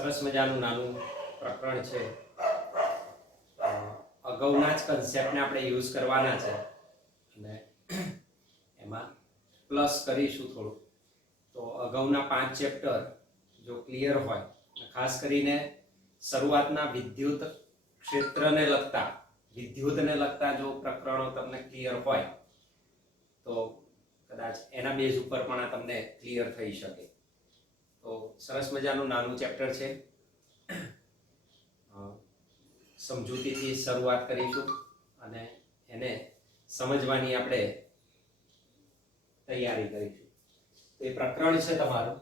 સરસ મજાનું નાનું પ્રકરણ છે. અગાઉના જ કન્સેપ્ટને આપણે યુઝ કરવાના છે અને એમાં પ્લસ કરીશું થોડું. તો અગાઉના 5 ચેપ્ટર જો ક્લિયર હોય, ખાસ કરીને શરૂઆતના વિદ્યુત ક્ષેત્રને લગતા જો પ્રકરણો તમને ક્લિયર હોય તો કદાચ એના બેઝ ઉપર પણ આ તમને ક્લિયર થઈ શકે. તો સરસ મજાનું નાનું ચેપ્ટર છે. સમજૂતીથી શરૂઆત કરીશું અને એને સમજવાની આપણે તૈયારી કરીશું. તો એ પ્રકરણ છે તમારું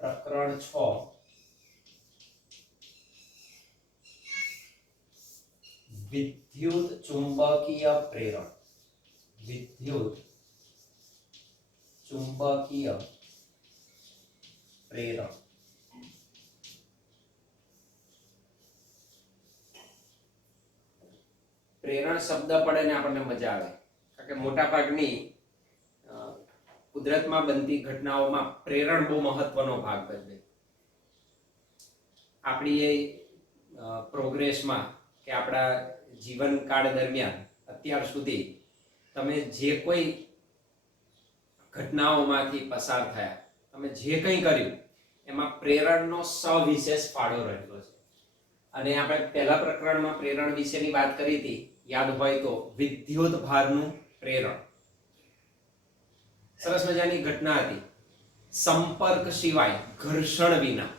પ્રકરણ 6, વિદ્યુત ચુંબકીય પ્રેરણ. વિદ્યુત ચુંબકીય પ્રેરણ. પ્રેરણ શબ્દ પડે ને આપણને મજા આવે, કારણ કે મોટા ભાગની કુદરતમાં બનતી ઘટનાઓમાં પ્રેરણ બહુ મહત્વનો ભાગ ભજવે. આપણી એ પ્રોગ્રેસમાં કે આપણા જીવનકાળ દરમિયાન અત્યાર સુધી તમે જે કોઈ ઘટનાઓમાંથી પસાર થયા, તમે જે કંઈ કર્યું એમાં પ્રેરણનો સવિશેષ ફાળો રહેલો છે. અને આપણે પહેલા પ્રકરણમાં પ્રેરણ વિશેની વાત કરી હતી, યાદ હોય તો વિદ્યુત ભારનું પ્રેરણ. સરસ મજાની ઘટના હતી. સંપર્ક સિવાય, ઘર્ષણ વિના.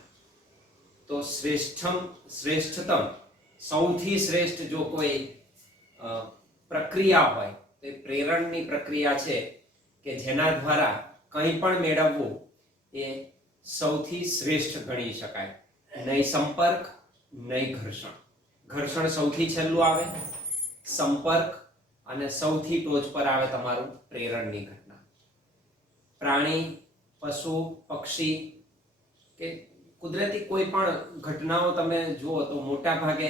તો શ્રેષ્ઠતમ, સૌથી શ્રેષ્ઠ જો કોઈ પ્રક્રિયા હોય તો પ્રેરણની પ્રક્રિયા છે, કે જેના દ્વારા કંઈ પણ મેળવવું એ સૌથી શ્રેષ્ઠ ગણી શકાય. નહીં સંપર્ક, નહીં ઘર્ષણ. ઘર્ષણ સૌથી છેલ્લું આવે, સંપર્ક અને સૌથી ટોચ પર આવે તમારું પ્રેરણની ઘટના. પ્રાણી, પશુ, પક્ષી કે કુદરતી કોઈ પણ ઘટનાઓ તમે જુઓ તો મોટા ભાગે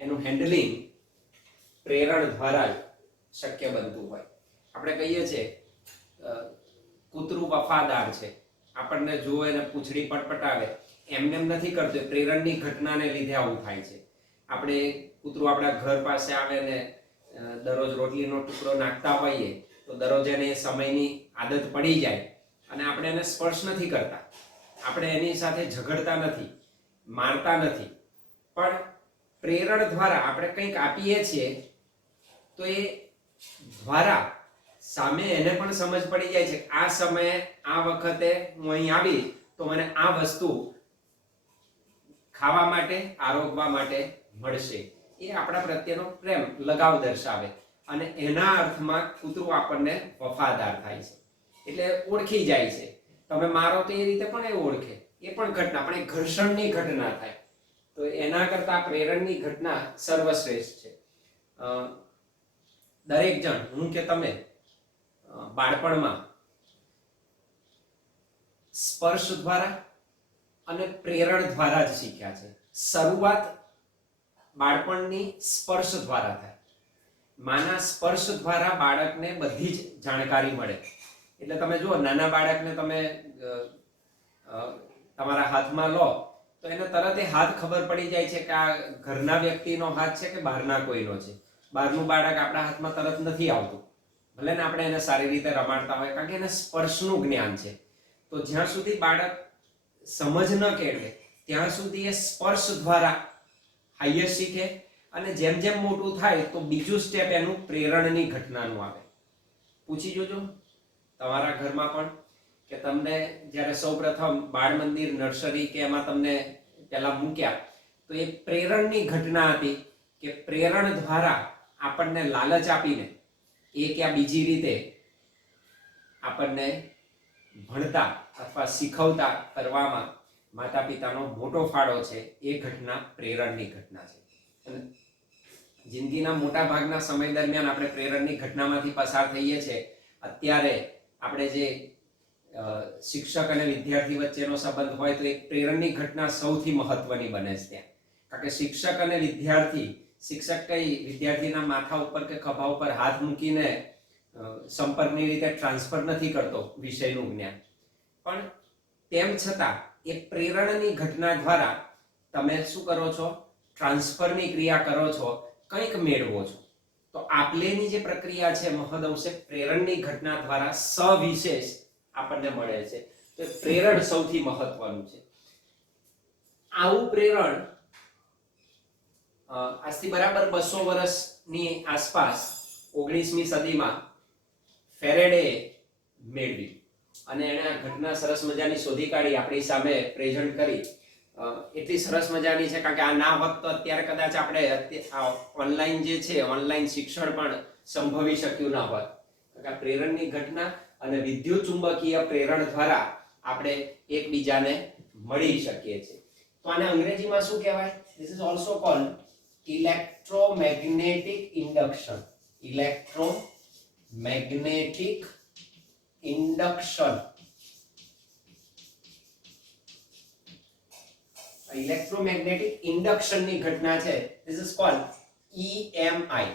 એનું હેન્ડલિંગ પ્રેરણ દ્વારા જ શક્ય બનતું હોય. આપણે કહીએ છીએ કૂતરું વફાદાર છે, આપણને જુએ ને પૂંછડી પટપટાવે, એમને નથી કરતું, પ્રેરણની ઘટનાને લીધે આવું થાય છે. આપણે કૂતરું આપણા ઘર પાસે આવે ને દરરોજ રોટલીનો ટુકડો નાખતા હોઈએ તો દરરોજ એને સમયની આદત પડી જાય અને આપણે એને સ્પર્શ નથી કરતા, આપણે એની સાથે ઝઘડતા નથી, મારતા નથી, પણ પ્રેરણ દ્વારા આપણે કંઈક આપીએ છીએ તો એ દ્વારા સામે એને પણ સમજ પડી જાય છે કે આ સમયે, આ વખતે હું અહીં આવી તો મને આ વસ્તુ ખાવા માટે, આરોગવા માટે મળશે. એ આપણા પ્રત્યેનો પ્રેમ, લગાવ દર્શાવે અને એના અર્થમાં કૂતરું આપણને વફાદાર થાય છે. એટલે ઓળખી જાય છે. તમે મારો તો એ રીતે પણ એ ઓળખે, એ પણ ઘટના, પણ એ ઘર્ષણની ઘટના થાય. તો એના કરતા પ્રેરણની ઘટના સર્વશ્રેષ્ઠ છે. દરેક જણ, હું કે તમે, બાળપણમાં સ્પર્શ દ્વારા અને પ્રેરણ દ્વારા જ શીખ્યા છે. શરૂઆત બાળપણની સ્પર્શ દ્વારા થાય. માના સ્પર્શ દ્વારા બાળકને બધી જ જાણકારી મળે. એટલે તમે જુઓ, નાના બાળકને તમે તમારા હાથમાં લો તો એને તરત એ હાથ ખબર પડી જાય છે કે આ ઘરના વ્યક્તિનો હાથ છે કે બહારના કોઈનો છે. બહારનું બાળક આપણા હાથમાં તરત નથી આવતું, ભલે ને આપણે એને સારી રીતે રમાડતા હોય, કારણ કે એને સ્પર્શનું જ્ઞાન છે. તો જ્યાં સુધી બાળક સમજ ન કેળવે ત્યાં સુધી એ સ્પર્શ દ્વારા હાઈએસ્ટ શીખે, અને જેમ જેમ મોટું થાય તો બીજું સ્ટેપ એનું પ્રેરણની ઘટનાનું આવે. પૂછી જોજો તમારા ઘરમાં પણ કે તમને જ્યારે સૌપ્રથમ બાળ મંદિર, નર્સરી કે એમાં તમને પહેલા મૂક્યા તો એ પ્રેરણની ઘટના હતી કે પ્રેરણ દ્વારા આપણને લાલચ આપીને એક યા બીજી રીતે આપણને ભણતા અથવા શીખવતા કરવામાં માતા પિતાનો મોટો ફાળો છે. એ ઘટના પ્રેરણની ઘટના છે. અને જિંદગીના મોટા ભાગના સમય દરમિયાન આપણે પ્રેરણની ઘટનામાંથી પસાર થઈએ છીએ. અત્યારે આપણે જે શિક્ષક અને વિદ્યાર્થી વચ્ચેનો સંબંધ હોય તો એક પ્રેરણની ઘટના સૌથી મહત્વની બને છે ત્યાં. કારણ કે શિક્ષક અને વિદ્યાર્થી, શિક્ષક કઈ વિદ્યાર્થીના માથા ઉપર કે ખભા ઉપર હાથ મૂકીને સંપર્કની રીતે ટ્રાન્સફર નથી કરતો વિષયનું જ્ઞાન, પણ તેમ છતાં એ પ્રેરણની ઘટના દ્વારા તમે શું કરો છો? ટ્રાન્સફરની ક્રિયા કરો છો, કંઈક મેળવો છો. તો આપલેની જે પ્રક્રિયા છે મહદઅંશે પ્રેરણની ઘટના દ્વારા સવિશેષ આપણને મળે છે. તો પ્રેરણ સૌથી મહત્વનું છે. આવું પ્રેરણ આજથી બરાબર 200 વર્ષની આસપાસ 19મી સદીમાં ફેરેડે મેળવી અને એણે આ ઘટના સરસ મજાની શોધી કાઢી, આપણી સામે પ્રેઝન્ટ કરી. એટલી સરસ મજાની છે કારણ કે આ ના હોત તો અત્યારે કદાચ આપણે ઓનલાઈન જે છે ઓનલાઈન શિક્ષણ પણ સંભવી શક્યું ના હોત. કારણ કે પ્રેરણની ઘટના અને વિદ્યુત ચુંબકીય પ્રેરણ દ્વારા આપણે એકબીજાને મળી શકીએ છીએ. તો આને અંગ્રેજીમાં શું કહેવાય? This is also cold electromagnetic induction. Electromagnetic induction. Electromagnetic induction ની ઘટના છે. This is called EMI.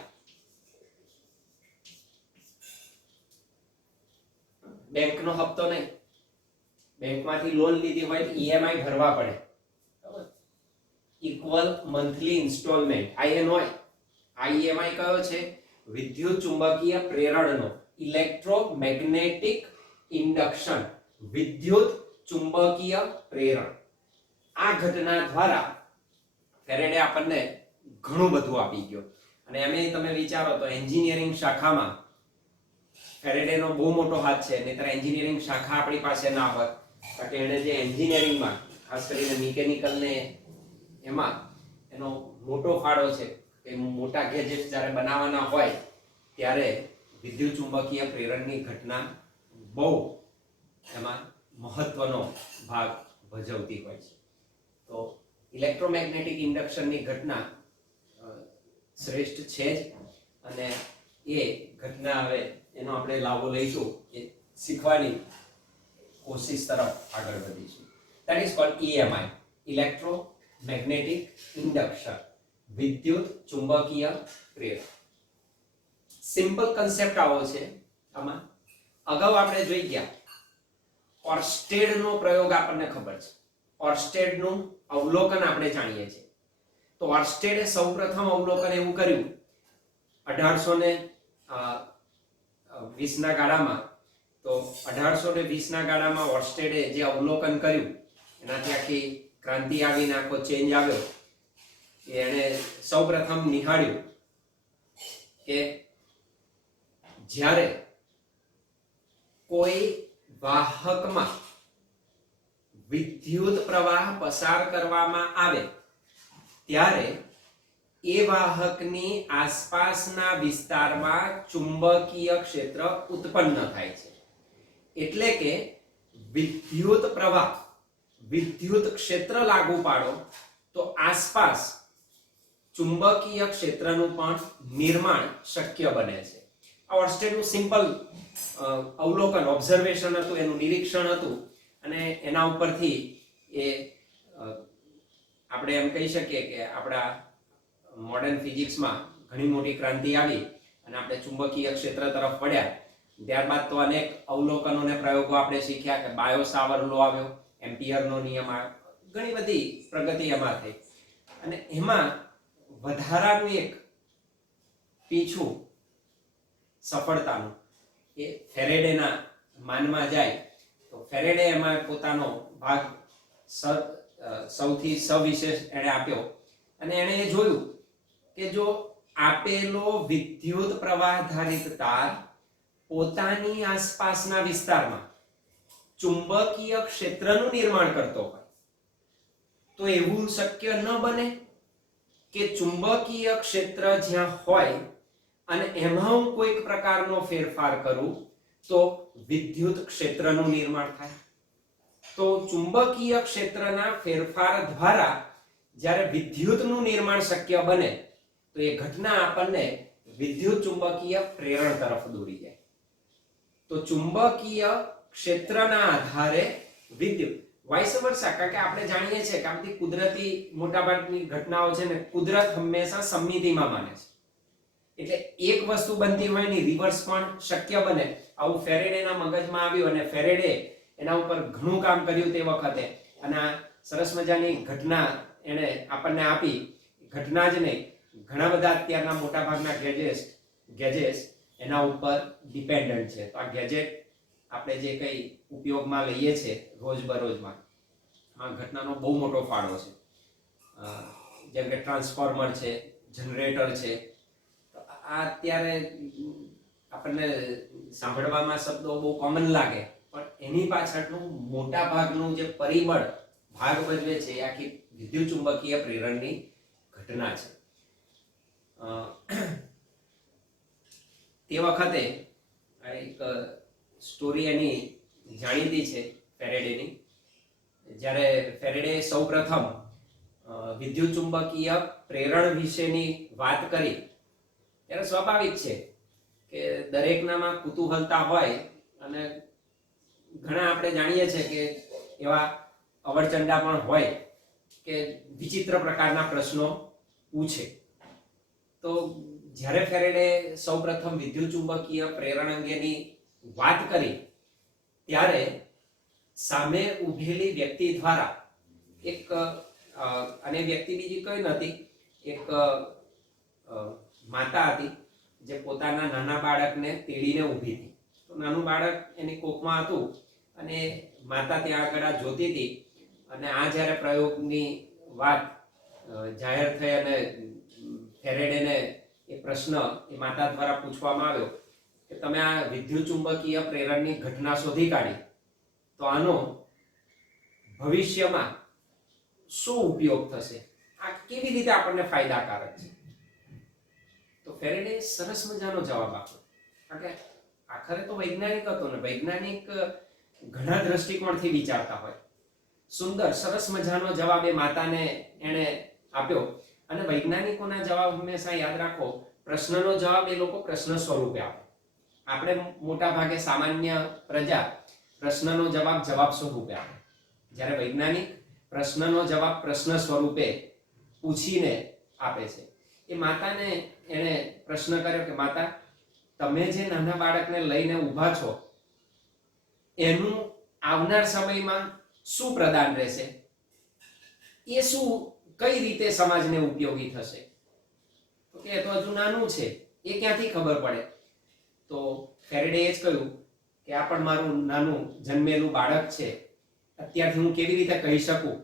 બેંકનો હપ્તો નહીં, બેંકમાંથી લોન લીધી હોય તો EMI ભરવા પડે, બરાબર? ઇક્વલ મંથલી ઇન્સ્ટોલમેન્ટ, IN હોય. આ EMI કયો છે? વિદ્યુત ચુંબકીય પ્રેરણનો, ઇલેક્ટ્રોમેગ્નેટિક ઇન્ડક્શન, વિદ્યુત ચુંબકીય પ્રેરણ. આ ઘટના દ્વારા ફેરેડે આપણને ઘણું બધું આપી ગયો. અને એમે તમે વિચારો તો એન્જિનિયરિંગ શાખામાં ફેરેડેનો બહુ મોટો હાથ છે, નહીતર એન્જિનિયરિંગ શાખા આપણી પાસે ના હોત. કારણ કે એણે જે એન્જિનિયરિંગમાં ખાસ કરીને મિકેનિકલ ને એમાં એનો મોટો ફાળો છે કે મોટા ગેજેટ્સ જ્યારે બનાવવાના હોય ત્યારે વિદ્યુત ચુંબકીય પ્રેરણની ઘટના બહુ એમાં મહત્વનો ભાગ ભજવતી હોય છે. તો ઇલેક્ટ્રોમેગ્નેટિક ઇન્ડક્શનની ઘટના શ્રેષ્ઠ છે જ. અને એ ઘટના હવે એનો આપણે લાભો લઈશું કે શીખવાની કોશિશ તરફ આગળ વધીશું. That is called EMI, electromagnetic induction, વિદ્યુત ચુંબકીય પ્રેરણ. સિમ્પલ કન્સેપ્ટ આવો છે આમાં. અગાઉ આપણે જોઈ ગયા ઓર્સ્ટેડનો પ્રયોગ, આપણને ખબર છે. ઓર્સ્ટેડનું અવલોકન આપણે જાણીએ છીએ. તો ઓર્સ્ટેડે સૌપ્રથમ અવલોકન એવું કર્યું 1820 ના ગાળામાં. તો 1820 ના ગાળામાં ઓર્સ્ટેડે જે અવલોકન કર્યું એનાથી આખી ક્રાંતિ આવીને આખો ચેન્જ આવ્યો. એણે સૌપ્રથમ નિહાળ્યું કે જ્યારે કોઈ વાહકમાં વિદ્યુત પ્રવાહ પસાર કરવામાં આવે ત્યારે એ વાહકની આસપાસના વિસ્તારમાં ચુંબકીય ક્ષેત્ર ઉત્પન્ન થાય છે. એટલે કે વિદ્યુત પ્રવાહ, વિદ્યુત ક્ષેત્ર લાગુ પાડો તો આસપાસ ચુંબકીય ક્ષેત્રનું પણ નિર્માણ શક્ય બને છે. આ ઓર્સ્ટેડનું સિમ્પલ અવલોકન, ઓબ્ઝર્વેશન હતું, એનું નિરીક્ષણ હતું. અને એના ઉપરથી એ આપણે એમ કહી શકીએ કે આપણા મોડર્ન ફિઝિક્સમાં ઘણી મોટી ક્રાંતિ આવી અને આપણે ચુંબકીય ક્ષેત્ર તરફ વળ્યા. ત્યારબાદ તો અનેક અવલોકનો અને પ્રયોગો આપણે શીખ્યા કે બાયો સાવર લો આવ્યો, એમ્પિયરનો નિયમ આવ્યો, ઘણી બધી પ્રગતિ એમાં થઈ. અને એમાં વધારાનું એક પીછું સફળતાનું એ ફેરેડેના માનમાં જાય. તો ફેરેડે એમાં પોતાનો ભાગ સૌથી સવિશેષ એણે આપ્યો. અને એણે એ જોયું કે જો આપેલો વિદ્યુત પ્રવાહ ધારિત તાર પોતાની આસપાસના વિસ્તારમાં ચુંબકીય ક્ષેત્રનું નિર્માણ કરતો હોય તો એવું શક્ય ન બને કે ચુંબકીય ક્ષેત્ર જ્યાં હોય અને એમાં હું કોઈક પ્રકારનો ફેરફાર કરું તો વિદ્યુત ક્ષેત્રનું નિર્માણ થાય. તો ચુંબકીય ક્ષેત્રના ફેરફાર દ્વારા જ્યારે વિદ્યુતનું નિર્માણ શક્ય બને તો એ ઘટના આપણને વિદ્યુત ચુંબકીય પ્રેરણ તરફ દોરી જાય. તો ચુંબકીય ક્ષેત્રના આધારે વિદ્યુત વાઇસ વર્સા. કારણ કે આપણે જાણીએ છીએ કે આ બધી કુદરતી મોટાભાગની ઘટનાઓ છે ને કુદરત હંમેશા સમમિતિમાં માને છે. એટલે એક વસ્તુ બનતી હોય ની રિવર્સ પણ શક્ય બને. આવું ફેરેડેના મગજમાં આવ્યું અને ફેરેડે એના ઉપર ઘણું કામ કર્યું તે વખતે. અને આ સરસ મજાની ઘટના એને આપણને આપી. ઘટના જ નહીં, ઘણા બધા અત્યારના મોટા ભાગના ગેજેટ્સ એના ઉપર ડિપેન્ડન્ટ છે. તો આ ગેજેટ આપણે જે કંઈ ઉપયોગમાં લઈએ છીએ રોજબરોજમાં, આ ઘટનાનો બહુ મોટો ફાળો છે. જેમ કે ટ્રાન્સફોર્મર છે, જનરેટર છે. તો આ અત્યારે આપણને સાંભળવામાં શબ્દો બહુ કોમન લાગે, પણ એની પાછળનું મોટા ભાગનું જે પરિબળ ભાગ ભજવે છે એ આખી વિદ્યુત ચુંબકીય પ્રેરણની ઘટના છે. તે વખતે એક સ્ટોરી એની જાણીતી છે ફેરેડેની. જ્યારે ફેરેડે સૌપ્રથમ વિદ્યુત ચુંબકીય પ્રેરણ વિશેની વાત કરી ત્યારે સ્વાભાવિક છે કે દરેકનામાં કુતૂહલતા હોય, અને ઘણા આપણે જાણીએ છીએ કે એવા અવળચંડા પણ હોય કે વિચિત્ર પ્રકારના પ્રશ્નો પૂછે. તો જ્યારે ફેરેડે સૌપ્રથમ વિદ્યુત ચુંબકીય પ્રેરણ અંગેની વાત કરી ત્યારે સામે ઊભેલી વ્યક્તિ દ્વારા એક અને વ્યક્તિ બીજી કઈ નથી, એક માતા હતી જે પોતાના નાના બાળકને તેડીને ઊભી હતી. તો નાનું બાળક એની કોખમાં હતું અને માતા ત્યાં આગળ જોતી હતી. અને આ જ્યારે પ્રયોગની વાત જાહેર થઈ અને ફેરેડેને એ પ્રશ્ન એ માતા દ્વારા પૂછવામાં આવ્યો કે તમે આ વિદ્યુત ચુંબકીય પ્રેરણની ઘટના શોધી કાઢી, તો આનો ભવિષ્યમાં શું ઉપયોગ થશે, આ કેવી રીતે આપણને ફાયદાકારક છે? તો ફેરેડે સરસ મજાનો જવાબ આપ્યો. કારણ કે આખરે તો વૈજ્ઞાનિક હતો ને, વૈજ્ઞાનિક ઘણા દ્રષ્ટિકોણથી વિચારતા હોય. સુંદર સરસ મજાનો જવાબ એ માતાને એને આપ્યો. અને વૈજ્ઞાનિકોના જવાબ હંમેશા યાદ રાખો, પ્રશ્નનો જવાબ એ લોકો પ્રશ્ન સ્વરૂપે આપે. આપણે મોટા ભાગે સામાન્ય પ્રજા પ્રશ્નનો જવાબ સ્વરૂપે આપે, જ્યારે વૈજ્ઞાનિક પ્રશ્નનો જવાબ પ્રશ્ન સ્વરૂપે પૂછીને આપે છે. એ માતાને એને પ્રશ્ન કર્યો કે માતા, તમે જે નાના બાળકને લઈને ઊભા છો એનું આવનાર સમયમાં શું પ્રદાન રહેશે, એ શું કઈ રીતે સમાજને ઉપયોગી થશે? તો કે એ તો હજુ નાનું છે, એ ક્યાંથી ખબર પડે? તો ફેરેડે એ જ કહ્યું કે આ પણ મારું નાનું જન્મેલું બાળક છે, અત્યારથી હું કેવી રીતે કહી શકું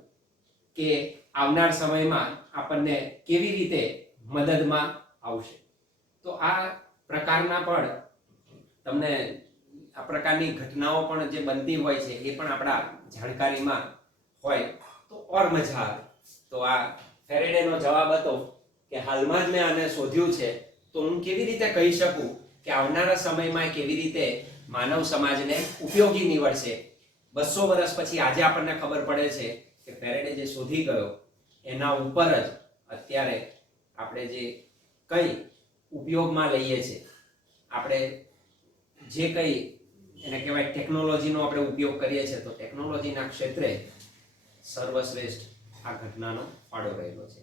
કે આવનાર સમયમાં આપણને કેવી રીતે મદદમાં આવશે? તો આ પ્રકારના પણ તમને આ પ્રકારની ઘટનાઓ પણ જે બનતી હોય છે એ પણ આપણા જાણકારીમાં હોય તો ઓર મજા આવે. તો આ ફેરેડેનો જવાબ હતો કે હાલમાં જ મેં આને શોધ્યું છે, તો હું કેવી રીતે કહી શકું કે આવનારા સમયમાં કેવી રીતે માનવ સમાજને ઉપયોગી નીવડશે? 200 વર્ષ પછી આજે આપણને ખબર પડે છે કે ફેરેડે જે શોધી ગયો એના ઉપર જ અત્યારે આપણે જે કઈ ઉપયોગમાં લઈએ છીએ, આપણે જે કઈ એને કહેવાય ટેકનોલોજીનો આપણે ઉપયોગ કરીએ છીએ, તો ટેકનોલોજીના ક્ષેત્રે સર્વશ્રેષ્ઠ આ ઘટનાનો ફાળો રહેલો છે.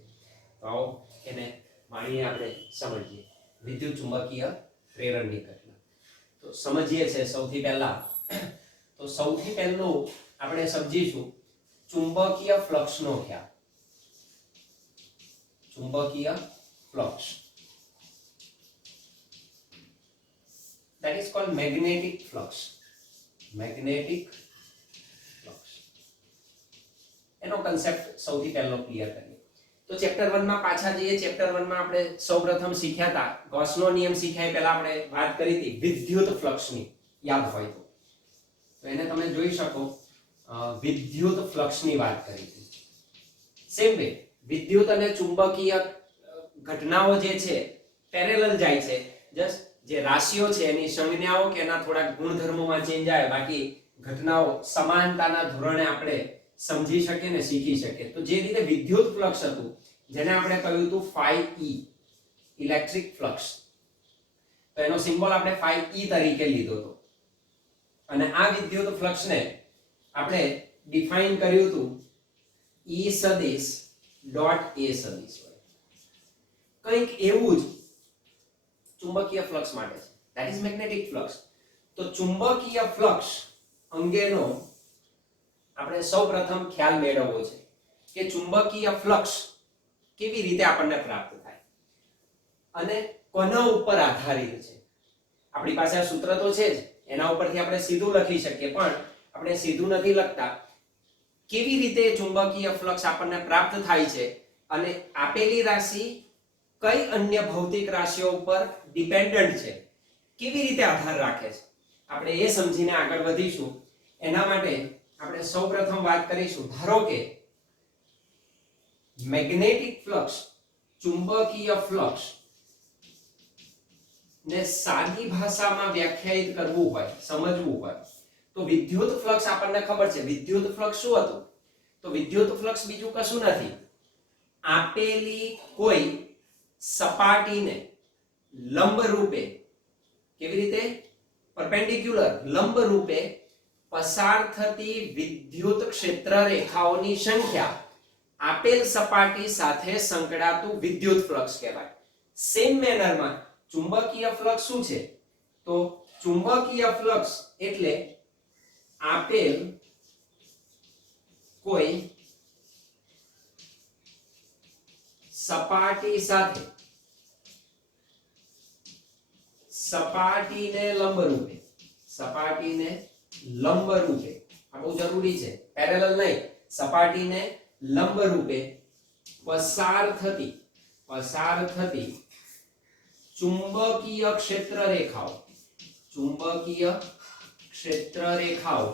તો આવો એને માણીએ, આપણે સમજીએ વિદ્યુત ચુંબકીય પ્રેરણની ઘટના. તો સમજીએ છે સૌથી પહેલા, તો સૌથી પહેલું આપણે સમજીશું ચુંબકીય ફ્લક્સનો ખ્યાલ. ચુંબકીય flux, that is called magnetic flux. Magnetic flux એનો કન્સેપ્ટ સૌથી પહેલો ક્લિયર કરીએ. તો ચેપ્ટર 1 માં પાછા જઈએ. ચેપ્ટર 1 માં આપણે સૌપ્રથમ શીખ્યા હતા, ગોસનો નિયમ શીખ્યા પહેલા આપણે વાત કરી હતી વિદ્યુત ફ્લક્સની, યાદ હોય તો એને તમે જોઈ શકો. વિદ્યુત ફ્લક્સની વાત કરી હતી. સેમ વે વિદ્યુત અને ચુંબકીય ઘટનાઓ જે છે પેરેલલ જાય છે. જસ્ટ જે રાશિઓ છે એની સંજ્ઞાઓ કે એના થોડા ગુણધર્મોમાં ચેન્જ આવે, બાકી ઘટનાઓ સમાનતાના ધોરણે આપણે સમજી શકીએ ને શીખી શકીએ. તો જે રીતે વિદ્યુત ફ્લક્સ હતું જેને આપણે કહ્યું હતું phi e, ઇલેક્ટ્રિક ફ્લક્સ, તો એનો સિમ્બોલ આપણે phi e તરીકે લીધો હતો. અને આ વિદ્યુત ફ્લક્સને આપણે ડિફાઇન કર્યું હતું E સદિશ ડોટ A સદિશ વડે. કંઈક એવું જ ચુંબકીય ફ્લક્સ માટે છે, that is magnetic flux. તો ચુંબકીય ફ્લક્સ અંગેનો આપણે સૌપ્રથમ ખ્યાલ મેળવવો છે કે ચુંબકીય ફ્લક્સ કેવી રીતે આપણને પ્રાપ્ત થાય અને કોના ઉપર આધારિત છે. આપણી પાસે આ સૂત્ર તો છે જ, એના ઉપરથી આપણે સીધું લખી શકીએ, પણ આપણે સીધું નથી લખતા. કેવી રીતે ચુંબકીય ફ્લક્સ આપણને પ્રાપ્ત થાય છે અને આપેલી રાશિ કઈ અન્ય ભૌતિક રાશિઓ ઉપર ડિપેન્ડન્ટ છે, કેવી રીતે આધાર રાખે છે, આપણે એ સમજીને આગળ વધીશું. એના માટે આપણે સૌપ્રથમ વાત કરીશું. ધારો કે મેગ્નેટિક ફ્લક્સ, ચુંબકીય ફ્લક્સ ને સાદી ભાષામાં વ્યાખ્યાયિત કરવું હોય, સમજવું હોય, તો વિદ્યુત ફ્લક્સ આપણને ખબર છે. વિદ્યુત ફ્લક્સ શું હતું? તો વિદ્યુત ફ્લક્સ બીજું કશું નથી, આપેલી કોઈ સપાટીને લંબ રૂપે, કેવી રીતે? પરપેન્ડિક્યુલર, લંબ રૂપે પસાર થતી વિદ્યુત ક્ષેત્ર રેખાઓની સંખ્યા આપેલ સપાટી સાથે સંકળાતું વિદ્યુત ફ્લક્સ કહેવાય. સેમ મેનરમાં ચુંબકીય ફ્લક્સ શું છે? તો ચુંબકીય ફ્લક્સ એટલે આપેલ કોઈ સપાટી સાથે, સપાટીને લંબ રૂપે, સપાટીને લંબ રૂપે, આ બહુ જરૂરી છે, પેરેલલ નહીં, સપાટીને લંબ રૂપે પસાર થતી ચુંબકીય ક્ષેત્ર રેખાઓ, ચુંબકીય ક્ષેત્ર રેખાઓ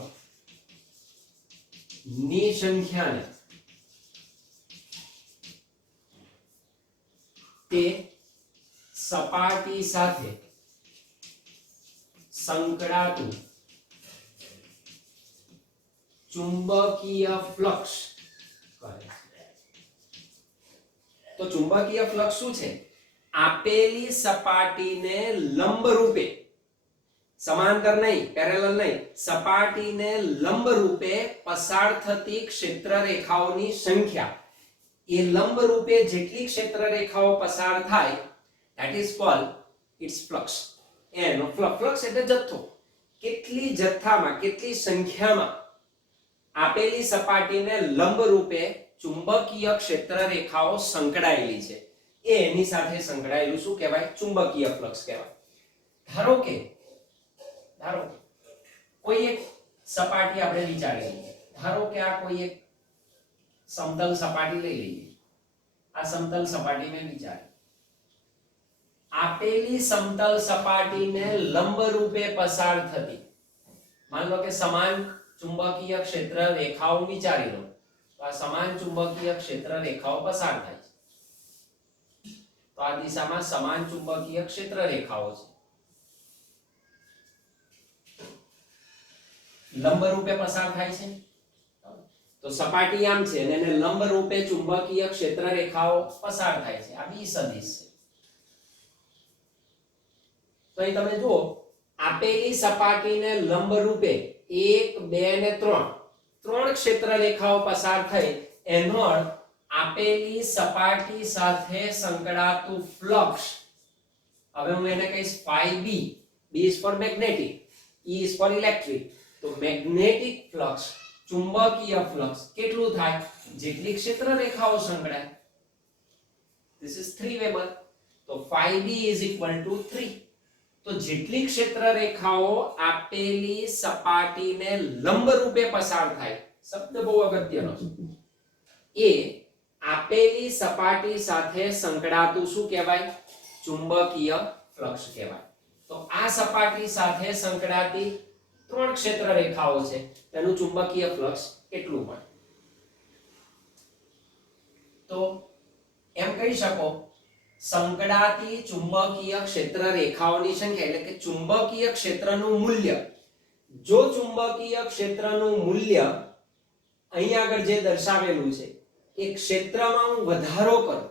ની સંખ્યાને તે સપાટી સાથે સંકળાતું ચુંબકીય ફ્લક્સ કહે છે. તો ચુંબકીય ફ્લક્સ શું છે? આપેલી સપાટીને લંબ રૂપે, સમાંતર નહીં, પેરેલલ નહીં, સપાટીને લંબ રૂપે પસાર થતી ક્ષેત્ર રેખાઓની સંખ્યા, એ લંબ રૂપે જેટલી ક્ષેત્ર રેખાઓ પસાર થાય, that is called its flux. એનો ફ્લક્સ એટલે જથ્થો. કેટલી જથ્થામાં, કેટલી સંખ્યામાં આપેલી સપાટીને લંબ રૂપે ચુંબકીય ક્ષેત્ર રેખાઓ સંકળાયેલી છે, એ એની સાથે સંકળાયેલું શું કહેવાય? ચુંબકીય ફ્લક્સ કહેવાય. ધારો કે કોઈ એક સપાટી આપણે વિચારી લઈએ. ધારો કે આ કોઈ એક સમતલ સપાટી લઈ લઈએ. આ સમતલ સપાટી મેં વિચારી. આપેલી સમતલ સપાટીને લંબ રૂપે પસાર થતી, માન લો કે સમાન ચુંબકીય ક્ષેત્ર રેખાઓ વિચારી લો, તો આ સમાન ચુંબકીય ક્ષેત્ર રેખાઓ પસાર થાય છે. તો આ દિશામાં સમાન ચુંબકીય ક્ષેત્ર રેખાઓ છે, લંબ રૂપે પસાર થાય છે. તો સપાટી આમ છે અને એને લંબ રૂપે ચુંબકીય ક્ષેત્ર રેખાઓ પસાર થાય છે. આ બી સદિશ છે. તો અહીં તમે જુઓ, આપેલી સપાટીને લંબ રૂપે 1, 2 ને 3 ત્રણ ક્ષેત્ર રેખાઓ પસાર થઈ, એનો અર્થ આપેલી સપાટી સાથે સંકળાતું ફ્લક્સ, હવે હું એને કહીશ phi b. B is for magnetic, E is for electric. તો મેગ્નેટિક ફ્લક્સ, ચુંબકીય ફ્લક્સ કેટલું થાય? જેટલી ક્ષેત્ર રેખાઓ સંકળાય. This is 3 Weber. તો phi b is equal to 3. તો જેટલી ક્ષેત્ર રેખાઓ આપેલી સપાટીને લંબ રૂપે પસાર થાય, શબ્દ બહુ અગત્યનો છે, એ આપેલી સપાટી સાથે સંકળાતું શું કહેવાય? ચુંબકીય ફ્લક્સ કહેવાય. તો આ સપાટી સાથે સંકળાતી ત્રણ ક્ષેત્ર રેખાઓ છે, તેનું ચુંબકીય ફ્લક્સ કેટલું હોય? તો એમ કહી શકો, સંકળાતી ચુંબકીય ક્ષેત્ર રેખાઓની સંખ્યા, એટલે કે ચુંબકીય ક્ષેત્રનું મૂલ્ય. જો ચુંબકીય ક્ષેત્રનું મૂલ્ય અહીં આગળ જે દર્શાવેલું છે એ ક્ષેત્રમાં હું વધારો કરું,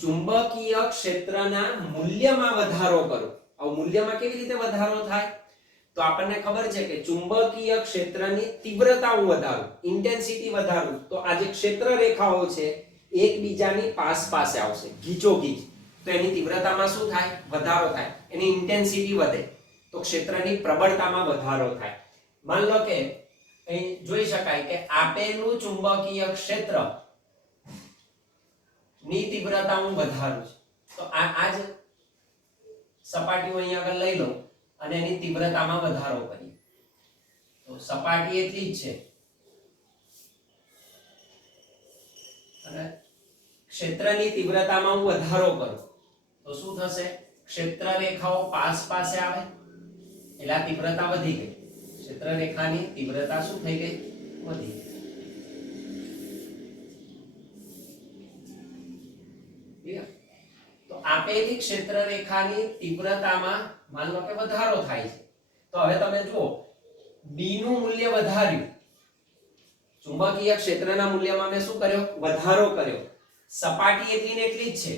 ચુંબકીય ક્ષેત્રના મૂલ્યમાં વધારો કરું. આ મૂલ્યમાં કેવી રીતે વધારો થાય? તો આપણને ખબર છે કે ચુંબકીય ક્ષેત્રની તીવ્રતા હું વધારું, ઇન્ટેન્સિટી વધારું, તો આ જે ક્ષેત્ર રેખાઓ છે એકબીજાની પાસે આવશે, ગીચોગીચ. તો એની તીવ્રતામાં શું થાય? વધારો થાય, એની ઇન્ટેન્સિટી વધે, તો ક્ષેત્રની પ્રબળતામાં વધારો થાય. માન લો કે અહીં જોઈ શકાય કે આપેલું ચુંબકીય ક્ષેત્ર ની તીવ્રતા હું વધારું છું, તો આ જ સપાટીઓ અહીંયા આગળ લઈ લઉં અને એની તીવ્રતામાં વધારો કરીએ, તો સપાટી એટલી જ છે અને ક્ષેત્રની તીવ્રતામાં હું વધારો કરું તો શું થશે? ક્ષેત્ર રેખાઓ પાસ પાસે આવે એટલે આ તીવ્રતા વધી ગઈ, ક્ષેત્ર રેખાની તીવ્રતા શું થઈ ગઈ? વધી ગઈ. તો આપેલી ક્ષેત્ર રેખાની તીવ્રતામાં માન લો કે વધારો થાય છે, તો હવે તમે જુઓ B નું મૂલ્ય વધાર્યું, ચુંબકીય ક્ષેત્રના મૂલ્યમાં મેં શું કર્યો? વધારો કર્યો. સપાટી એટલી ને એટલી જ છે,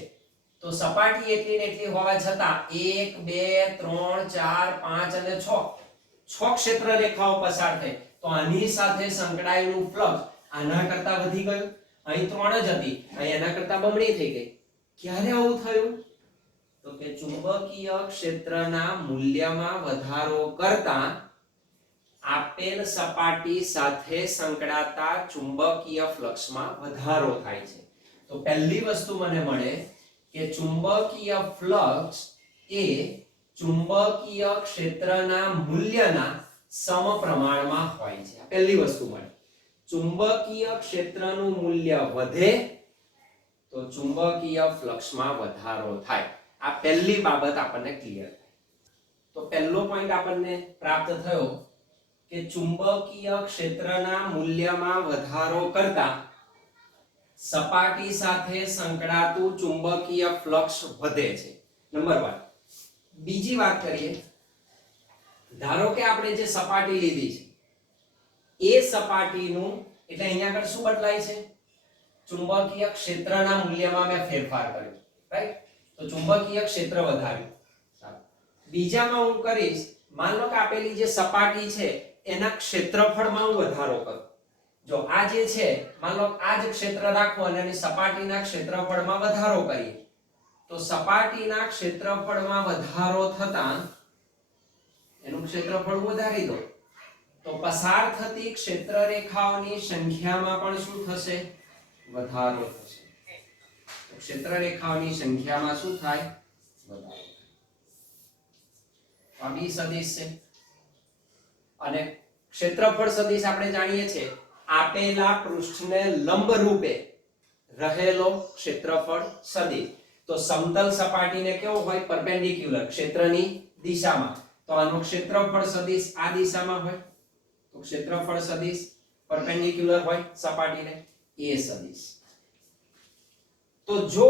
તો સપાટી એટલી ને એટલી હોવા છતાં 1 2 3 4 5 અને 6 ક્ષેત્ર રેખાઓ પસાર થઈ, તો આની સાથે સંકળાયેલું ફ્લક્સ આના કરતા વધી ગયું. અહીં 3 જ હતી, અહીં એના કરતા બમણી થઈ ગઈ. ક્યારે આવું થયું? તો કે ચુંબકીય ક્ષેત્રના મૂલ્યમાં વધારો કરતા આપેલ સપાટી સાથે સંકળાતા ચુંબકીય ફ્લક્સમાં વધારો થાય છે. તો પહેલી વસ્તુ મને મળે કે ચુંબકીય ફ્લક્સ એ ચુંબકીય ક્ષેત્રના મૂલ્યના સમપ્રમાણમાં હોય છે. પહેલી વસ્તુ મળે. ચુંબકીય ક્ષેત્રનું મૂલ્ય વધે તો ચુંબકીય ફ્લક્સમાં વધારો થાય. આ પહેલી બાબત આપણને ક્લિયર થાય. તો પહેલો પોઈન્ટ આપણને પ્રાપ્ત થયો કે ચુંબકીય ક્ષેત્રના મૂલ્યમાં વધારો કરતા સપાટી સાથે સંકળાતું ચુંબકીય ફ્લક્સ વધે છે. નંબર 1. બીજી વાત કરીએ, ધારો કે આપણે જે સપાટી લીધી છે એ સપાટીનું એટલે અહીંયા આગળ શું બદલાય છે? ચુંબકીય ક્ષેત્રના મૂલ્યમાં મેં ફેરફાર કર્યો, રાઈટ? તો ચુંબકીય ક્ષેત્ર વધાર્યું. બીજામાં હું કરીશ, માન લો કે આપેલી જે સપાટી છે એના ક્ષેત્રફળમાં હું વધારો કરું. જો આ જે છે માન લો આ જ ક્ષેત્ર રાખો અને એની સપાટીના ક્ષેત્રફળમાં વધારો કરીએ, તો સપાટીના ક્ષેત્રફળમાં વધારો થતાં એનું ક્ષેત્રફળ વધારી દો તો પસાર થતી ક્ષેત્ર રેખાઓની સંખ્યામાં પણ શું થશે? વધારો થશે. તો ક્ષેત્ર રેખાઓની સંખ્યામાં શું થાય? વધારો. આ બી સદિશ છે અને ક્ષેત્રફળ સદિશ આપણે જાણીએ છીએ આપેલા પૃષ્ઠને લંબ રૂપે રહેલો ક્ષેત્રફળ સદિશ. તો સમતલ સપાટીને કેવો હોય? પરપેન્ડિક્યુલર, ક્ષેત્રની દિશામાં. તો આનો ક્ષેત્રફળ સદિશ આ દિશામાં હોય, તો ક્ષેત્રફળ સદિશ પરપેન્ડિક્યુલર હોય સપાટીને, એ સદિશ. તો જો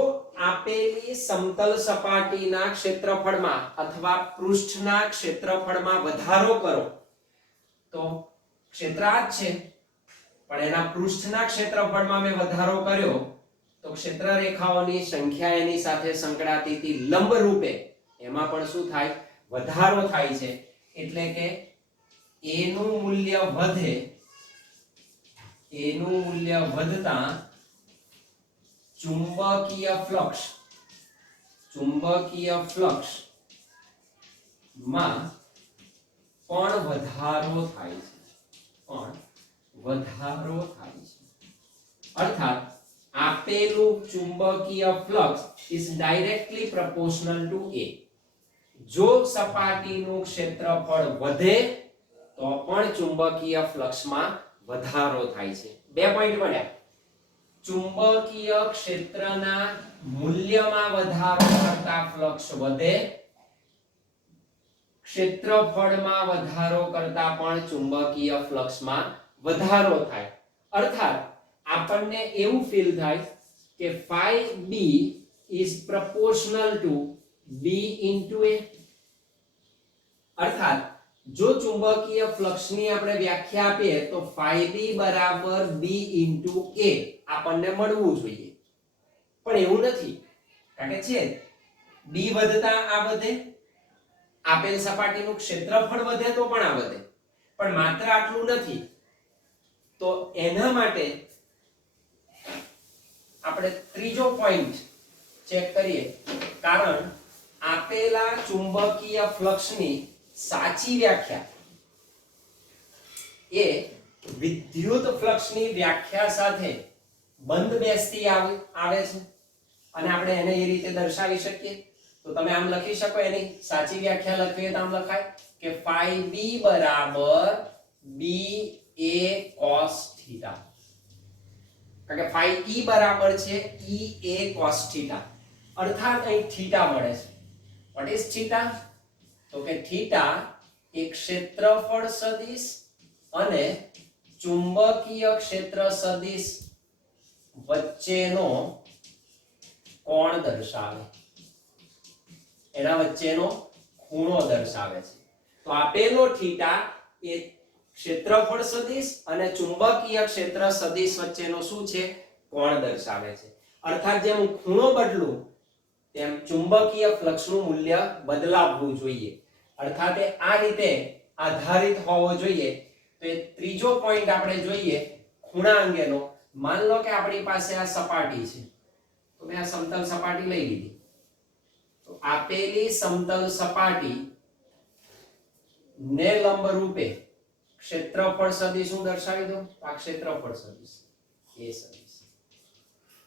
આપેલી સમતલ સપાટીના ક્ષેત્રફળમાં અથવા પૃષ્ઠના ક્ષેત્રફળમાં વધારો કરો તો ક્ષેત્ર આ જ છે પણ એના પૃષ્ઠના ક્ષેત્રફળમાં મેં વધારો કર્યો તો ક્ષેત્ર રેખાઓની સંખ્યા એની સાથે સંકળાતી હતી લંબ રૂપે, એમાં પણ શું થાય? વધારો થાય છે. એટલે કે a નું મૂલ્ય વધે, a નું મૂલ્ય વધતા ચુંબકીય ફ્લક્સ માં પણ વધારો થાય છે, અર્થાત આપેલું ચુંબકીય flux is directly proportional to a. જો સપાટીનું ક્ષેત્રફળ વધે તો પણ ચુંબકીય ફ્લક્સમાં વધારો થાય છે. 2 પોઈન્ટ મળ્યા. ચુંબકીય ક્ષેત્રના મૂલ્યમાં વધારો કરતા ફ્લક્સ વધે, ક્ષેત્રફળમાં વધારો કરતા પણ ચુંબકીય ફ્લક્સમાં વધારો થાય. અર્થાત આપણને એવું ફીલ થાય કે phi b is proportional to b into a. અર્થાત જો ચુંબકીય ફ્લક્સની આપણે વ્યાખ્યા આપીએ તો phi b બરાબર b into a આપણને મળવું જોઈએ, પણ એવું નથી. કારણ કે છે b વધતા આ વધે, આપેલ સપાટીનું ક્ષેત્રફળ વધે તો પણ આ વધે, પણ માત્ર આટલું નથી. તો એના માટે આપણે ત્રીજો પોઈન્ટ ચેક કરીએ. કારણ આપેલા ચુંબકીય ફ્લક્સની સાચી વ્યાખ્યા એ વિદ્યુત ફ્લક્સની વ્યાખ્યા સાથે બંધ બેસતી આવે છે અને આપણે એને એ રીતે દર્શાવી શકીએ. તો તમે આમ લખી શકો, એની સાચી વ્યાખ્યા લખીએ તો આમ લખાય કે phi b બરાબર b a cos theta. કારણ કે phi e બરાબર છે e a cos theta, અર્થાત અહીં થીટા મળે છે. what is theta? તો કે થીટા એ ક્ષેત્રફળ સદિશ અને ચુંબકીય ક્ષેત્ર સદિશ વચ્ચેનો કોણ દર્શાવે, એના વચ્ચેનો ખૂણો દર્શાવે છે. તો આપેલો થીટા એ ક્ષેત્રફળ સદિશ અને ચુંબકીય ક્ષેત્ર સદિશ વચ્ચેનો શું છે? કોણ દર્શાવે છે. અર્થાત જેમ હું ખૂણો બદલું તેમ ચુંબકીય ફ્લક્સનું મૂલ્ય બદલાવવું જોઈએ. અર્થાત આ રીતે આધારિત હોવો જોઈએ. તો એ ત્રીજો પોઈન્ટ આપણે જોઈએ ખૂણા અંગેનો. માન લો કે આપણી પાસે આ સપાટી છે, તો મેં આ સમતલ સપાટી લઈ લીધી. તો આપેલી સમતલ સપાટી ને લંબ રૂપે ક્ષેત્રફળ સદિશ હું દર્શાવી દઉં. આ ક્ષેત્રફળ સદિશ એ સદિશ.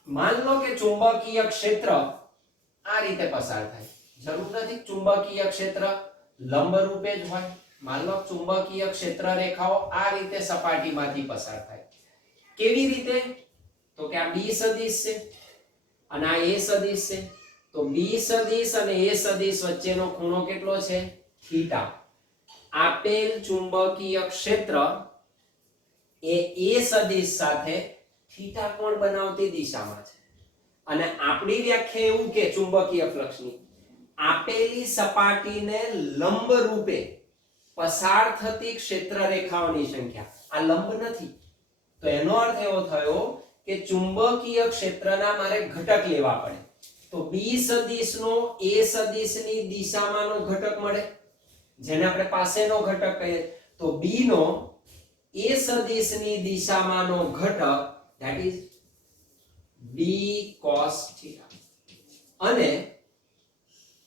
માન લો કે ચુંબકીય ક્ષેત્ર આ રીતે પસાર થાય. જરૂર નથી ચુંબકીય ક્ષેત્ર લંબ રૂપે જ હોય. માન લો ચુંબકીય ક્ષેત્ર રેખાઓ આ રીતે સપાટીમાંથી પસાર થાય. કેવી રીતે? તો કે આ b સદિશ છે અને આ a સદિશ છે. તો b સદિશ અને a સદિશ વચ્ચેનો ખૂણો કેટલો છે? થીટા. આપેલ ચુંબકીય ક્ષેત્ર એ a સદિશ સાથે થીટા કોણ બનાવતી દિશામાં છે. અને આપણી વ્યાખ્યા એવું કે ચુંબકીય ફ્લક્સની આપેલી સપાટીને લંબ રૂપે પસાર થતી ક્ષેત્ર રેખાઓની સંખ્યા. આ લંબ નથી, તો એનો અર્થ એવો થયો કે ચુંબકીય ક્ષેત્રના મારે ઘટક લેવા પડે. તો b સદિશનો a સદિશની દિશામાંનો ઘટક મળે, જેને આપણે પાસેનો ઘટક કહીએ. તો b નો a સદિશની દિશામાંનો ઘટક that is b cos theta અને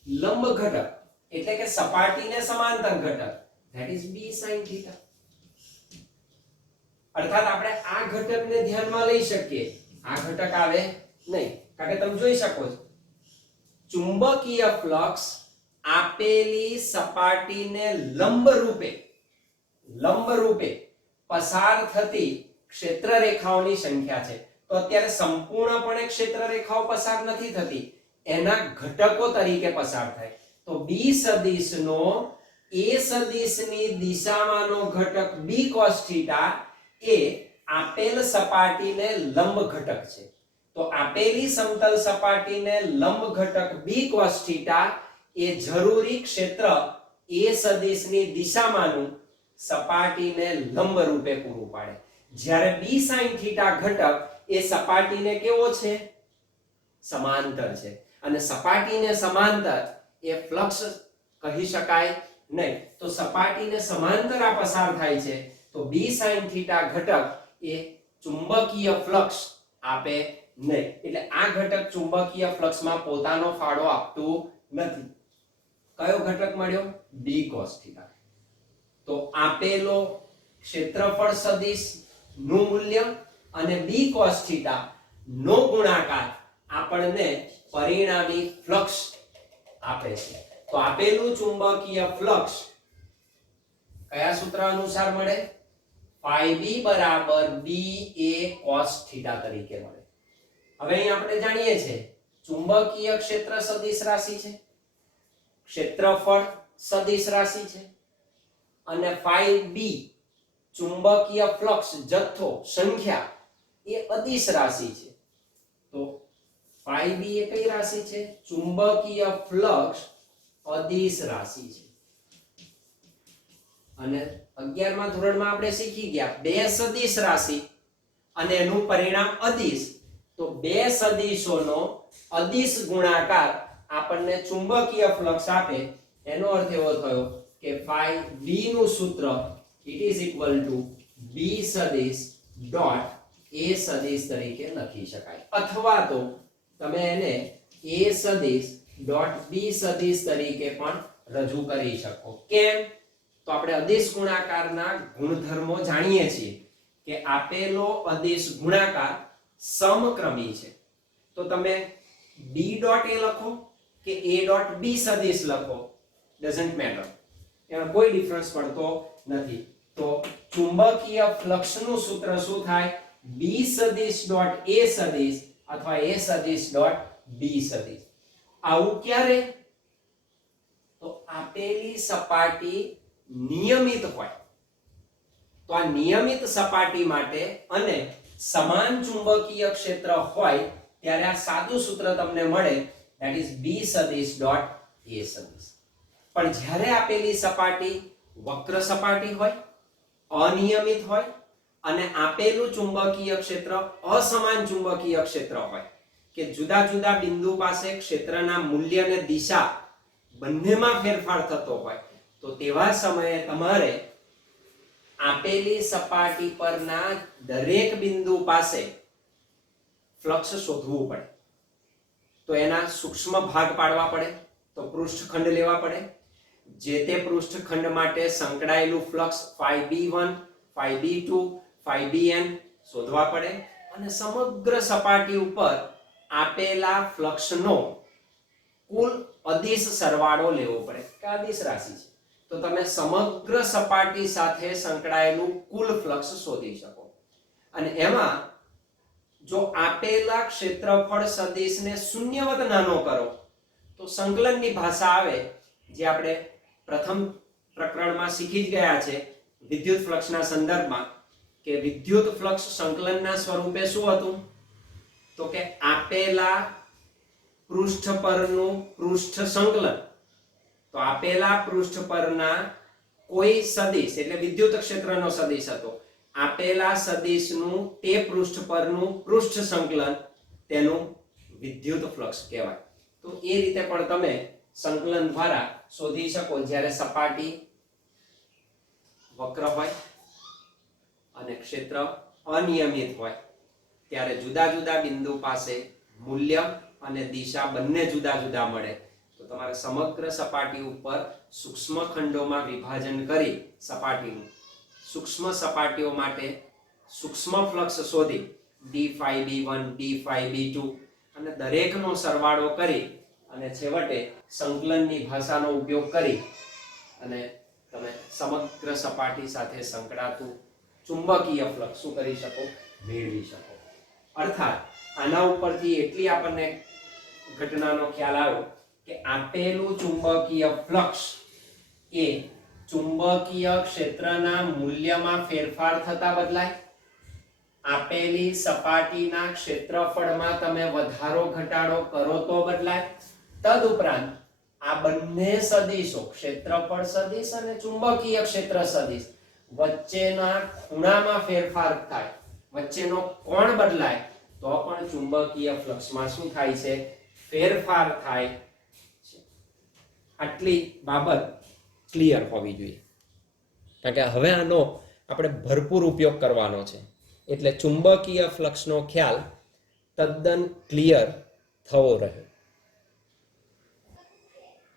લંબ ઘટક એટલે કે સપાટીને સમાંતર ઘટક that is b sin theta. અર્થાત આપણે આ ઘટકને ધ્યાનમાં લઈ શકીએ, આ ઘટક આવે નહીં. કારણ કે તમે જોઈ શકો છો ચુંબકીય ફ્લક્સ આપેલી સપાટીને લંબ રૂપે પસાર થતી ક્ષેત્ર રેખાઓની સંખ્યા છે. તો અત્યારે સંપૂર્ણપણે ક્ષેત્ર રેખાઓ પસાર નથી થતી, એના ઘટકો તરીકે પસાર થાય. તો b સદિશનો a સદિશની દિશામાંનો ઘટક b cos theta એ આપેલ સપાટીને લંબ ઘટક છે. તો આપેલી સમતલ સપાટીને લંબ ઘટક b cos theta એ જરૂરી ક્ષેત્ર a સદિશની દિશામાંનું સપાટીને લંબ રૂપે પૂરું પાડે. જ્યારે b sin theta ઘટક એ સપાટીને કેવો છે? સમાંતર છે. અને સપાટીને સમાંતર એ ફ્લક્સ કહી શકાય નહીં. તો સપાટીને સમાંતર આ પસાર થાય છે, તો b sin theta ઘટક એ ચુંબકીય ફ્લક્સ આપે નહીં. એટલે આ ઘટક ચુંબકીય ફ્લક્સમાં પોતાનો ફાળો આપતું નથી. કયો ઘટક મળ્યો? b cos theta. તો આપેલો ક્ષેત્રફળ સદિશ નું મૂલ્ય અને b cos theta નો ગુણાકાર આપણને પરિણામી ફ્લક્સ આપે છે. તો આપેલું ચુંબકીય ફ્લક્સ કયા સૂત્ર અનુસાર મળે? phi b બરાબર b a cos theta તરીકે મળે. હવે અહીં આપણે જાણીએ છીએ ચુંબકીય ક્ષેત્ર સદિશ રાશિ છે, ક્ષેત્રફળ સદિશ રાશિ છે અને phi b ચુંબકીય ફ્લક્સ જથ્થો સંખ્યા એ અદિશ રાશિ છે. તો phi b એ કઈ રાશિ છે? ચુંબકીય ફ્લક્સ અદિશ રાશિ છે. અને 11મા ધોરણમાં આપણે શીખી ગયા બે સદિશ રાશિ અને એનું પરિણામ અદિશ. તો બે સદિશોનો અદિશ ગુણાકાર આપણને ચુંબકીય ફ્લક્સ આપે. એનો અર્થ એવો થયો કે phi b નું સૂત્ર it is equal to b સદિશ ડોટ a સદિશ તરીકે લખી શકાય, અથવા તો તમે એને a સદિશ ડોટ b સદિશ તરીકે પણ રજૂ કરી શકો. કેમ? તો આપણે અદિશ ગુણાકારના ગુણધર્મો જાણીએ છીએ કે આપેલો અદિશ ગુણાકાર સમક્રમી છે, તો તમે b ડોટ a લખો કે a ડોટ b સદિશ લખો, ડઝન્ટ મેટર, એમાં કોઈ ડિફરન્સ પડતો નથી. તો ચુંબકીય ફ્લક્સનું સૂત્ર શું થાય? b સદિશ ડોટ a સદિશ અથવા a સદિશ ડોટ b સદિશ. આવું ક્યારે? તો આપેલી સપાટી નિયમિત હોય, તો આ નિયમિત સપાટી માટે અને સમાન ચુંબકીય ક્ષેત્ર હોય ત્યારે આ સાદું સૂત્ર તમને મળે, that is b સદિશ ડોટ a સદિશ. પણ જ્યારે આપેલી સપાટી વક્ર સપાટી હોય, અનિયમિત હોય અને આપેલું ચુંબકીય ક્ષેત્ર અસમાન ચુંબકીય ક્ષેત્ર હોય કે જુદા જુદા બિંદુ પાસે ક્ષેત્રના મૂલ્ય અને દિશા બંનેમાં ફેરફાર થતો હોય, તો તેવા સમયે તમારે આપેલી સપાટી પરના દરેક બિંદુ પાસે ફ્લક્સ શોધવું પડે. તો એના સૂક્ષ્મ ભાગ પાડવા પડે, તો પૃષ્ઠખંડ લેવા પડે, જે તે પૃષ્ઠખંડ માટે સંકળાયેલું ફ્લક્સ φb1, φb2, φbn શોધવા પડે અને સમગ્ર સપાટી ઉપર આપેલા ફ્લક્સનો કુલ અદિશ સરવાળો લેવો પડે કે અદિશ રાશિ છે, તો તમે સમગ્ર સપાટી સાથે સંકળાયેલું કુલ ફ્લક્સ શોધી શકો. અને એમાં જો આપેલા ક્ષેત્રફળ સદિશને શૂન્યવત નાનો કરો તો સંકલનની ભાષા આવે, જે આપણે પ્રથમ પ્રકરણમાં શીખી જ ગયા છે વિદ્યુત ફ્લક્સના સંદર્ભમાં, કે વિદ્યુત ફ્લક્સ સંકલનના સ્વરૂપે શું હતું? તો કે આપેલા પૃષ્ઠ પરનું પૃષ્ઠ સંકલન, તો આપેલા પૃષ્ઠ પરના કોઈ સદિશ એટલે વિદ્યુત ક્ષેત્રનો સદિશ હતો, આપેલા સદિશનું તે પૃષ્ઠ પરનું પૃષ્ઠ સંકલન તેનું વિદ્યુત ફ્લક્સ કહેવાય. તો એ રીતે પણ તમે સંકલન દ્વારા શોધી શકો. જ્યારે સપાટી વક્ર હોય અને ક્ષેત્ર અનિયમિત હોય ત્યારે જુદા જુદા બિંદુ પાસે મૂલ્ય અને દિશા બંને જુદા જુદા મળે, તો તમારે સમગ્ર સપાટી ઉપર સૂક્ષ્મ ખંડોમાં વિભાજન કરી સપાટીનું સૂક્ષ્મ સપાટીઓ માટે સૂક્ષ્મ ફ્લક્સ શોધી d∅b1, d∅b2 અને દરેકનો સરવાળો કરી અને છેવટે સંકલનની ભાષાનો ઉપયોગ કરી અને તમે સમગ્ર સપાટી સાથે સંકળાતું ચુંબકીય ફ્લક્સ શું કરી શકો? મેળવી શકો. અર્થાત આના ઉપરથી એટલી આપણને ઘટનાનો ખ્યાલ આવ્યો કે આપેલું ચુંબકીય ફ્લક્સ એ ચુંબકીય ક્ષેત્રના મૂલ્યમાં ફેરફાર થતા બદલાય, આપેલી સપાટીના ક્ષેત્રફળમાં તમે વધારો ઘટાડો કરો તો બદલાય. તદુપરાંત આ બંને સદિશો ક્ષેત્રફળ સદિશ અને ચુંબકીય ક્ષેત્ર સદિશ વચ્ચેના ખૂણામાં ફેરફાર થાય, વચ્ચેનો કોણ બદલાય તો પણ ચુંબકીય ફ્લક્સમાં શું થાય છે? ફેરફાર થાય છે. આટલી બાબત ક્લિયર હોવી જોઈએ, કારણ કે હવે આનો આપણે ભરપૂર ઉપયોગ કરવાનો છે, એટલે ચુંબકીય ફ્લક્સનો ખ્યાલ તદ્દન ક્લિયર થવો રહે.